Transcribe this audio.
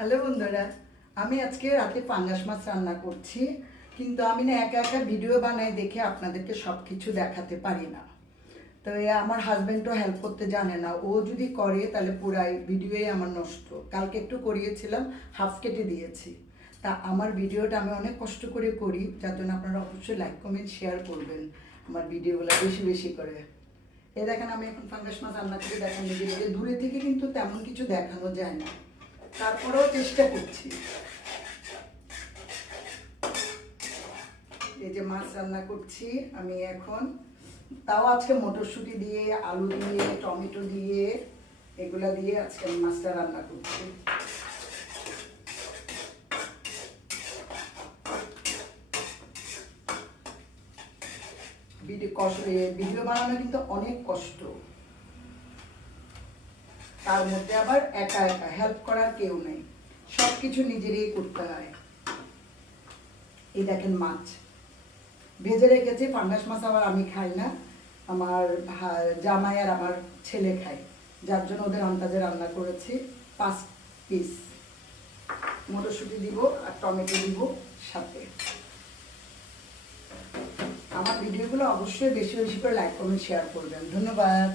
Hello বন্ধুরা, আমি আজকে রাতে পাঙ্গাস মাছ রান্না করছি, কিন্তু আমি না একা একা ভিডিও বানাই দেখে আপনাদেরকে সব কিছু দেখাতে পারি না। তো আমার হাজব্যান্ডও হেল্প করতে জানে না, ও যদি করে তাহলে পুরাই ভিডিওই আমার নষ্ট। কালকে একটু করিয়েছিলাম, হাফ কেটে দিয়েছি। তা আমার ভিডিওটা আমি অনেক কষ্ট করে করি, যার জন্য আপনারা অবশ্যই লাইক কমেন্ট শেয়ার করবেন আমার ভিডিওগুলো বেশি বেশি করে। এই দেখেন আমি এখন পাঙ্গাস মাছ রান্না করে দেখেন, নিজে নিজে দূরে থেকে কিন্তু তেমন কিছু দেখানো যায় না, তারপরেও চেষ্টা করছি। এই যে মাছ রান্না করছি আমি এখন, তাও আজকে মটরশুঁটি দিয়ে, আলু দিয়ে, টমেটো দিয়ে, এগুলা দিয়ে আজকে আমি মাছটা রান্না করছি। ভিডিও বানানো কিন্তু অনেক কষ্ট, তার মধ্যে আবার একা একা, হেল্প করার কেউ নেই, সব কিছু নিজেরই করতে হয়। এই দেখেন মাছ ভেজে রেখেছি। পাঙ্গাস মাছ আবার আমি খাই না, আমার জামাই আর আমার ছেলে খায়, যার জন্য ওদের আন্দাজে রান্না করেছি। 5 পিস মটরশুঁটি দিব আর টমেটো দিব সাথে। আমার ভিডিওগুলো অবশ্যই বেশি বেশি করে লাইক কমেন্ট শেয়ার করবেন। ধন্যবাদ।